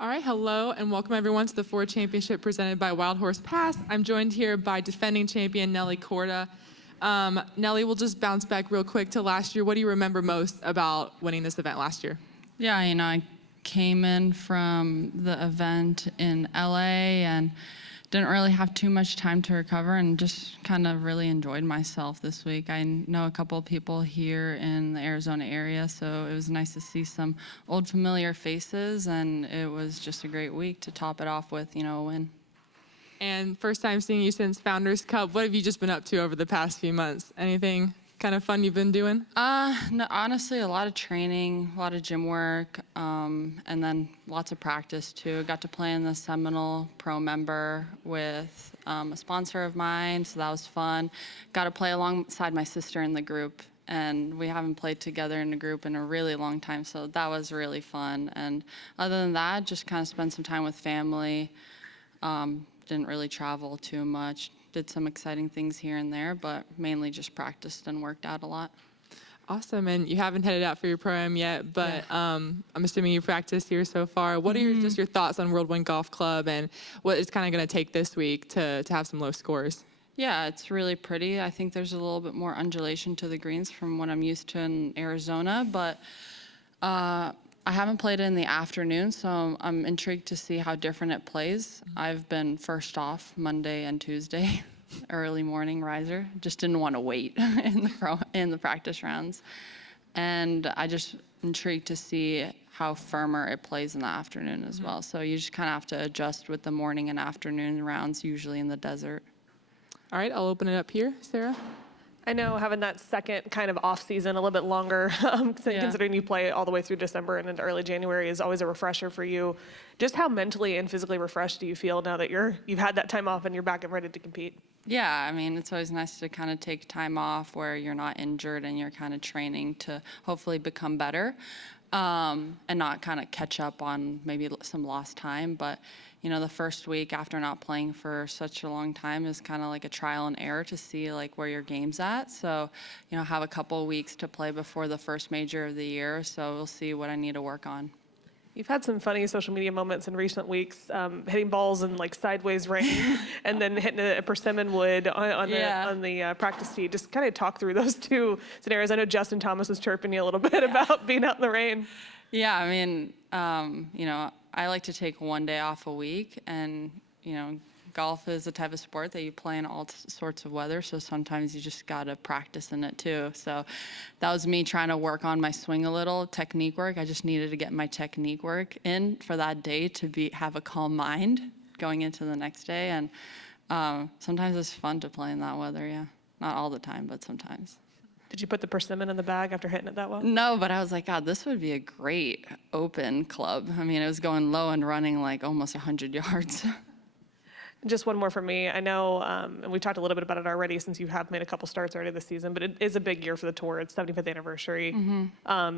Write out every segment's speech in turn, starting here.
All right, hello and welcome everyone to the Ford Championship presented by Wild Horse Pass. I'm joined here by defending champion Nelly Korda. Nelly, we'll just bounce back real quick to last year. What do you remember most about winning this event last year? Yeah, I came in from the event in LA and didn't really have too much time to recover and just kind of really enjoyed myself this week. I know a couple of people here in the Arizona area, so it was nice to see some old familiar faces, and it was just a great week to top it off with, a win. And first time seeing you since Founders Cup. What have you just been up to over the past few months? Anything kind of fun you've been doing? No, honestly, a lot of training, a lot of gym work, and then lots of practice too. Got to play in the Seminole Pro member with a sponsor of mine, so that was fun. Got to play alongside my sister in the group, and we haven't played together in a group in a really long time, so that was really fun. And other than that, just kind of spent some time with family. Didn't really travel too much. Did some exciting things here and there, but mainly just practiced and worked out a lot. Awesome, and you haven't headed out for your pro-am yet, but yeah. I'm assuming you practiced here so far. What are just your thoughts on World Wind Golf Club and what it's kind of going to take this week to have some low scores? Yeah, it's really pretty. I think there's a little bit more undulation to the greens from what I'm used to in Arizona, but I haven't played it in the afternoon, so I'm intrigued to see how different it plays. I've been first off Monday and Tuesday, early morning riser. Just didn't want to wait in the practice rounds. And I just intrigued to see how firmer it plays in the afternoon as well. So you just kind of have to adjust with the morning and afternoon rounds, usually in the desert. All right, I'll open it up here. Sarah? I know having that second kind of off season, a little bit longer, considering you play all the way through December and into early January, is always a refresher for you. Just how mentally and physically refreshed do you feel now that you've had that time off and you're back and ready to compete? Yeah, I mean, it's always nice to kind of take time off where you're not injured and you're kind of training to hopefully become better, and not kind of catch up on maybe some lost time. But the first week after not playing for such a long time is kind of like a trial and error to see like where your game's at. So, have a couple of weeks to play before the first major of the year. So we'll see what I need to work on. You've had some funny social media moments in recent weeks, hitting balls in like sideways rain and then hitting a persimmon wood on the practice tee. Just kind of talk through those two scenarios. I know Justin Thomas was chirping you a little bit about being out in the rain. Yeah, I mean, I like to take one day off a week, and golf is a type of sport that you play in all sorts of weather, so sometimes you just gotta practice in it too. So that was me trying to work on my swing a little, technique work. I just needed to get my technique work in for that day to have a calm mind going into the next day. And sometimes it's fun to play in that weather, yeah. Not all the time, but sometimes. Did you put the persimmon in the bag after hitting it that well? No, but I was like, God, this would be a great open club. I mean, it was going low and running like almost 100 yards. Just one more for me. I know, and we talked a little bit about it already since you have made a couple starts already this season, but it is a big year for the tour. It's 75th anniversary.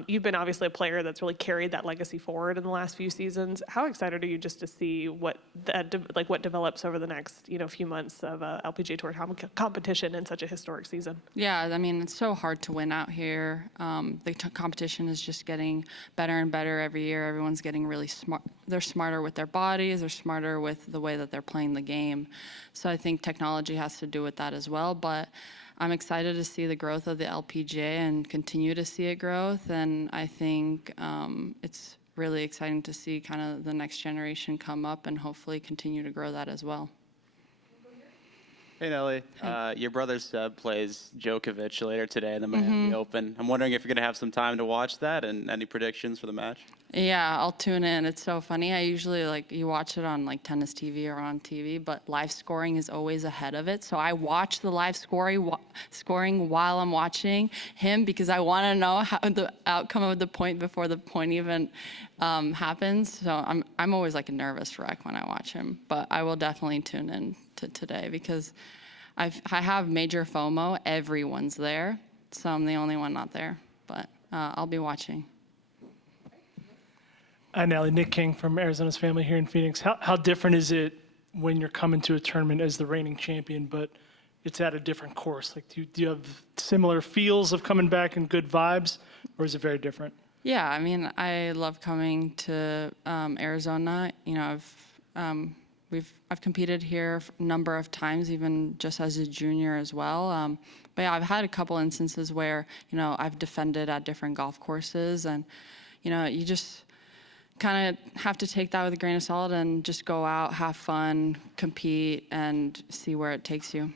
You've been obviously a player that's really carried that legacy forward in the last few seasons. How excited are you just to see what develops over the next few months of LPGA Tour competition in such a historic season? Yeah, I mean, it's so hard to win out here. The competition is just getting better and better every year. Everyone's getting really smart. They're smarter with their bodies. They're smarter with the way that they're playing the game. So I think technology has to do with that as well. But I'm excited to see the growth of the LPGA and continue to see it growth. And I think it's really exciting to see kind of the next generation come up and hopefully continue to grow that as well. Hey, Nelly. Hey. Your brother Seb plays Djokovic later today in the Miami Open. I'm wondering if you're going to have some time to watch that and any predictions for the match? Yeah, I'll tune in. It's so funny. I usually you watch it on like tennis TV or on TV, but live scoring is always ahead of it. So I watch the live scoring while I'm watching him because I want to know how the outcome of the point before the point even happens. So I'm always like a nervous wreck when I watch him, but I will definitely tune in to today because I have major FOMO. Everyone's there, so I'm the only one not there, but I'll be watching. Hi, Nelly. Nick King from Arizona's Family here in Phoenix. How different is it when you're coming to a tournament as the reigning champion, but it's at a different course? Like, do you have similar feels of coming back and good vibes, or is it very different? Yeah, I mean, I love coming to Arizona. You know, I've competed here a number of times, even just as a junior as well. But yeah, I've had a couple instances where, you know, I've defended at different golf courses, and you know, you just kind of have to take that with a grain of salt and just go out, have fun, compete, and see where it takes you.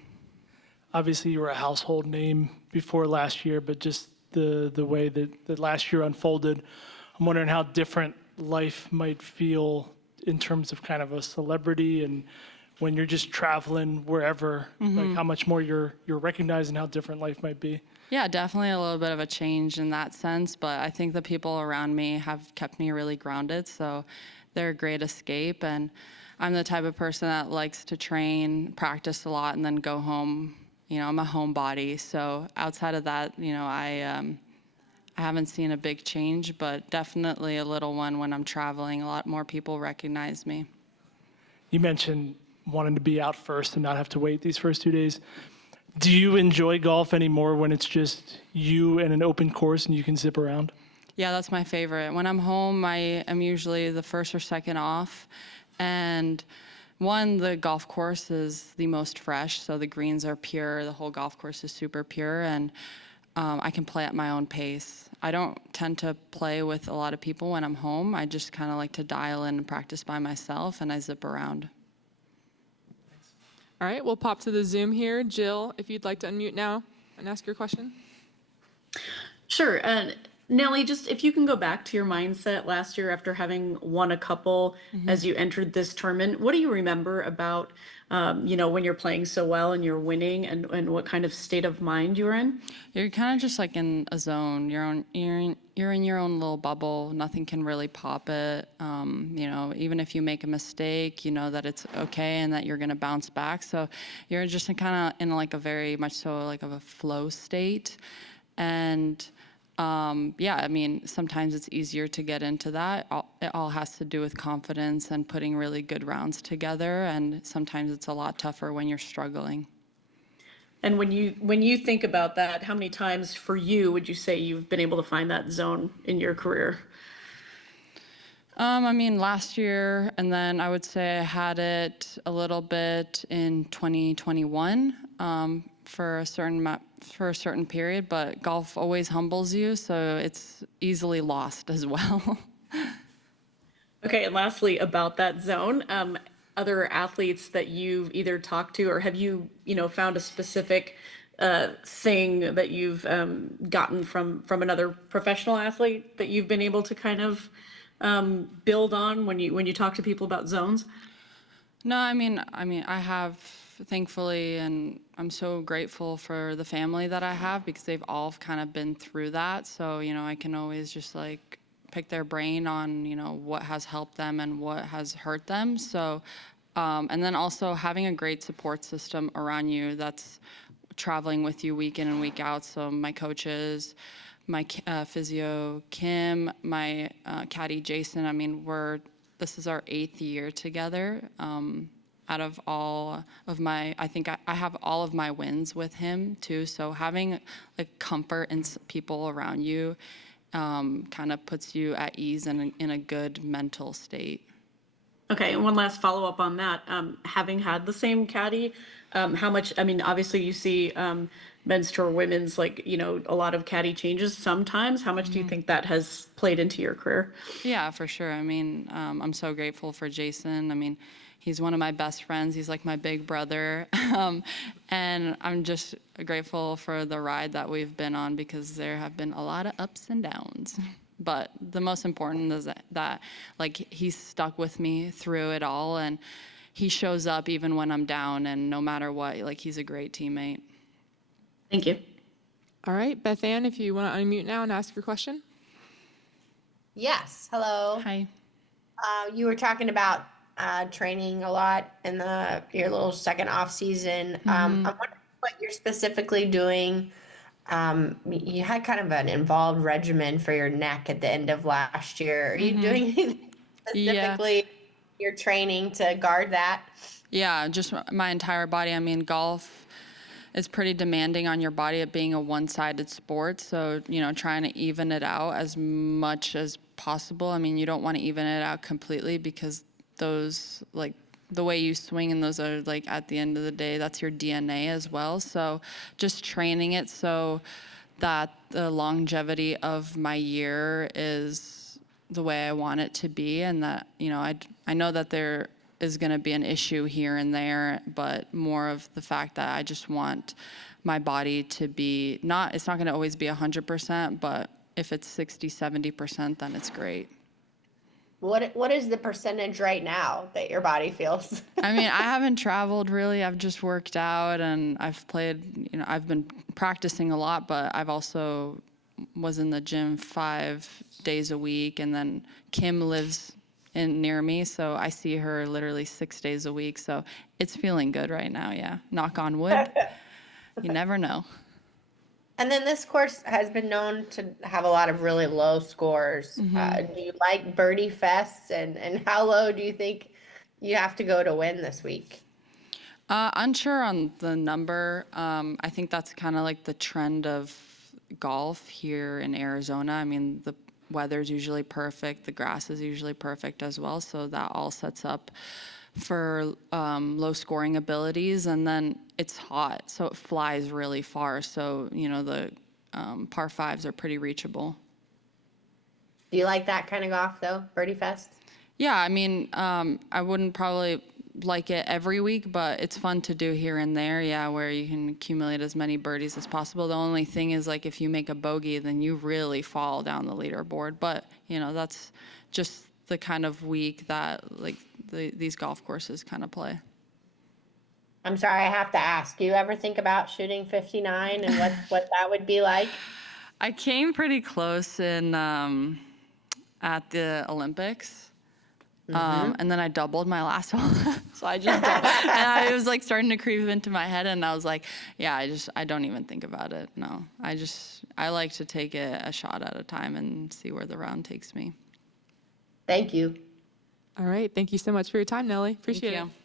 Obviously, you were a household name before last year, but just the way that last year unfolded, I'm wondering how different life might feel in terms of kind of a celebrity, and when you're just traveling wherever, like how much more you're recognized and how different life might be. Yeah, definitely a little bit of a change in that sense, but I think the people around me have kept me really grounded, so they're a great escape. And I'm the type of person that likes to train, practice a lot, and then go home. You know, I'm a homebody, so outside of that, you know, I haven't seen a big change, but definitely a little one when I'm traveling. A lot more people recognize me. You mentioned wanting to be out first and not have to wait these first 2 days. Do you enjoy golf anymore when it's just you and an open course and you can zip around? Yeah, that's my favorite. When I'm home, I am usually the first or second off. And one, the golf course is the most fresh, so the greens are pure. The whole golf course is super pure, and I can play at my own pace. I don't tend to play with a lot of people when I'm home. I just kind of like to dial in and practice by myself, and I zip around. All right, we'll pop to the Zoom here. Jill, if you'd like to unmute now and ask your question. Sure. Nelly, just if you can go back to your mindset last year after having won a couple as you entered this tournament, what do you remember about, when you're playing so well and you're winning, and what kind of state of mind you were in? You're kind of just like in a zone. You're in your own little bubble. Nothing can really pop it. You know, even if you make a mistake, you know that it's okay and that you're gonna bounce back. So you're just kind of in like a very much so like of a flow state, and yeah, I mean, sometimes it's easier to get into that. It all has to do with confidence and putting really good rounds together, and sometimes it's a lot tougher when you're struggling. And when you think about that, how many times for you would you say you've been able to find that zone in your career? I mean, last year, and then I would say I had it a little bit in 2021 for a certain period. But golf always humbles you, so it's easily lost as well. Okay, and lastly, about that zone, other athletes that you've either talked to, or have you, found a specific thing that you've gotten from another professional athlete that you've been able to kind of build on when you talk to people about zones? No, I have, thankfully, and I'm so grateful for the family that I have because they've all kind of been through that. So, you know, I can always just like pick their brain on, you know, what has helped them and what has hurt them. So, and then also having a great support system around you that's traveling with you week in and week out. So my coaches, my physio Kim, my caddy Jason. I mean, this is our 8th year together. Out of all of I think I have all of my wins with him too. So having like comfort and people around you kind of puts you at ease and in a good mental state. Okay, and one last follow-up on that. Having had the same caddy, how much, I mean, obviously you see men's tour, women's, like, a lot of caddy changes sometimes. How much do you think that has played into your career? Yeah, for sure. I mean, I'm so grateful for Jason. I mean, he's one of my best friends. He's like my big brother. And I'm just grateful for the ride that we've been on because there have been a lot of ups and downs. But the most important is that like, he's stuck with me through it all. And he shows up even when I'm down. And no matter what, like, he's a great teammate. Thank you. All right, Beth Ann, if you want to unmute now and ask your question. Yes. Hello. Hi. You were talking about training a lot in your little second off season. I'm wondering what you're specifically doing. You had kind of an involved regimen for your neck at the end of last year. Are you doing anything specifically your training to guard that? Yeah, just my entire body. I mean, golf is pretty demanding on your body, it being a one-sided sport. So, trying to even it out as much as possible. I mean, you don't want to even it out completely because those, like, the way you swing and those are, like, at the end of the day, that's your DNA as well. So just training it so that the longevity of my year is the way I want it to be, and that, I know that there is going to be an issue here and there, but more of the fact that I just want my body to be it's not going to always be 100%, but if it's 60, 70%, then it's great. What is the percentage right now that your body feels? I mean, I haven't traveled really. I've just worked out and I've played, I've been practicing a lot, but I've also was in the gym 5 days a week. And then Kim lives near me, so I see her literally 6 days a week. So it's feeling good right now, yeah. Knock on wood. You never know. And then this course has been known to have a lot of really low scores. Do you like birdie fests, and how low do you think you have to go to win this week? Unsure on the number. I think that's kind of like the trend of golf here in Arizona. I mean, the weather's usually perfect, the grass is usually perfect as well, so that all sets up for low scoring abilities. And then it's hot, so it flies really far. So, the par fives are pretty reachable. Do you like that kind of golf though, birdie fest? Yeah, I mean, I wouldn't probably like it every week, but it's fun to do here and there, yeah, where you can accumulate as many birdies as possible. The only thing is, like, if you make a bogey, then you really fall down the leaderboard. But, that's just the kind of week that, like, these golf courses kind of play. I'm sorry, I have to ask. Do you ever think about shooting 59 and what that would be like? I came pretty close in at the Olympics. And then I doubled my last one. So I just doubled. And I was like starting to creep into my head, and I was like, yeah, I don't even think about it. No, I like to take it a shot at a time and see where the round takes me. Thank you. All right. Thank you so much for your time, Nelly. Appreciate Thank it. you.